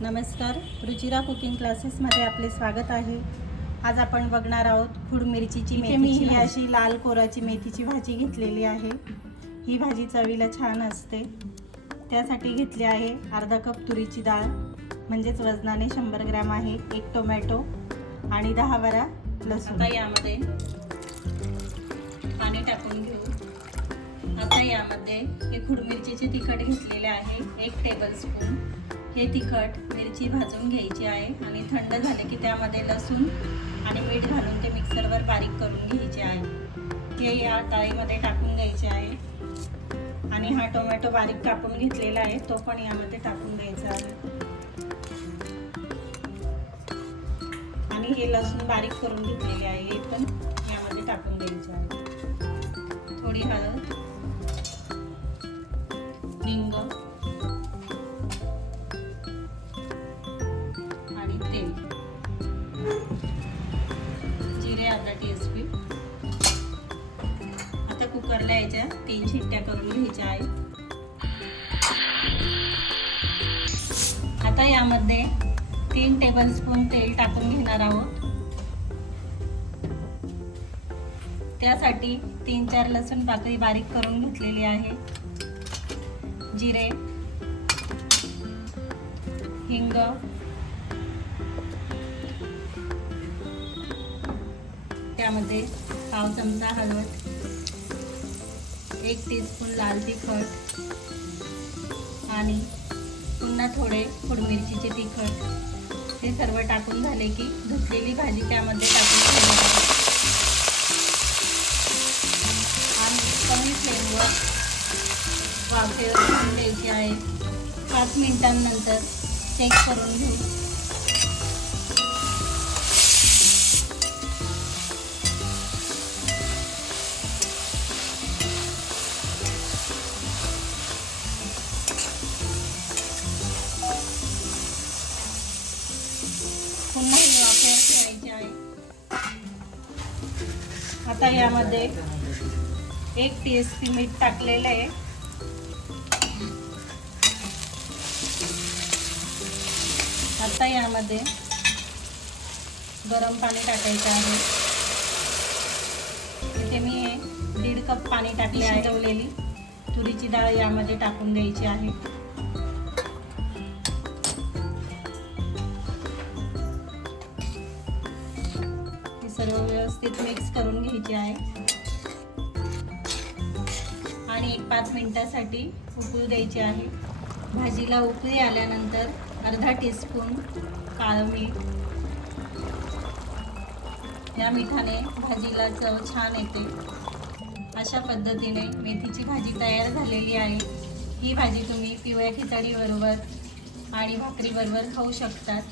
नमस्कार, रुचिरा कुकिंग क्लासेसमध्ये आपले स्वागत आहे। आज आपण बघणार आहोत खुड मिरचीची मेथीची भाजी। अशी लाल कोराची मेथीची भाजी घेतलेली आहे। ही भाजी चवीला छान असते। त्यासाठी घेतली आहे अर्धा कप तुरीची डाळ, म्हणजेच वजनाने 100 ग्रॅम आहे, 1 टोमॅटो आणि 10-12 लसूण। आता यामध्ये पाणी टाकून घेऊ। आता यामध्ये हे खुड मिरचीचे तिखट घेतलेले आहे 1 टेबलस्पून। हे तिखट मिरची भाजून घ्यायची आहे आणि थंड झाले की त्यामध्ये लसूण आणि मीठ घालून ते मिक्सरवर बारीक करून घ्यायचे आहे। हे या डाळीमध्ये टाकून घ्यायचे आहे आणि हा टोमॅटो बारीक कापून घेतलेला आहे तो पण यामध्ये टाकून द्यायचा आहे आणि हे लसूण बारीक करून घेतलेले आहे हे पण यामध्ये टाकून द्यायचे आहे। थोडी हळद, हिंग आणि तेल, जिरे अर्धा टीस्पून। आता कुकरला याच्या 3 शिट्ट्या करून घ्यायच्या आहे। आता यामध्ये 3 टेबलस्पून तेल टाकून घेणार आहोत। त्यासाठी 3-4 लसूण पाकळी बारीक करून घेतलेली आहे, जिरे, हिंग, त्यामध्ये पाव चमचा हळद, 1 टीस्पून लाल तिखट आणि पुन्हा थोडे खुड मिरचीचे तिखट। हे सर्व टाकून झाले की धुतलेली भाजी त्यामध्ये टाकून घ्यायची आणि कमी फ्लेमवर वाफेवर ठेवून द्यायची आहे। 5 मिनिटांनंतर चेक करून घेऊ। पुन्हा वाफेवर ठेवायचे आहे। आता यामध्ये 1 टीस्पून मीठ टाकलेले आहे। आता यामध्ये गरम पाणी टाकायचं आहे। इथे मी हे 1.5 कप पाणी टाकले आहे। शिजवलेली तुरीची डाळ यामध्ये टाकून द्यायची आहे। हे सर्व व्यवस्थित मिक्स करून घ्यायचे आहे आणि 1-5 मिनिटांसाठी उकळू द्यायचे आहे। भाजीला उकळी आल्यानंतर अर्धा टीस्पून काळं मीठ, या मिठाने भाजीला चव छान येते। अशा पद्धतीने मेथीची भाजी तयार झालेली आहे। ही भाजी तुम्ही पिवळ्या खिचडी बरोबर आणि भाकरी बरोबर खाऊ शकतात।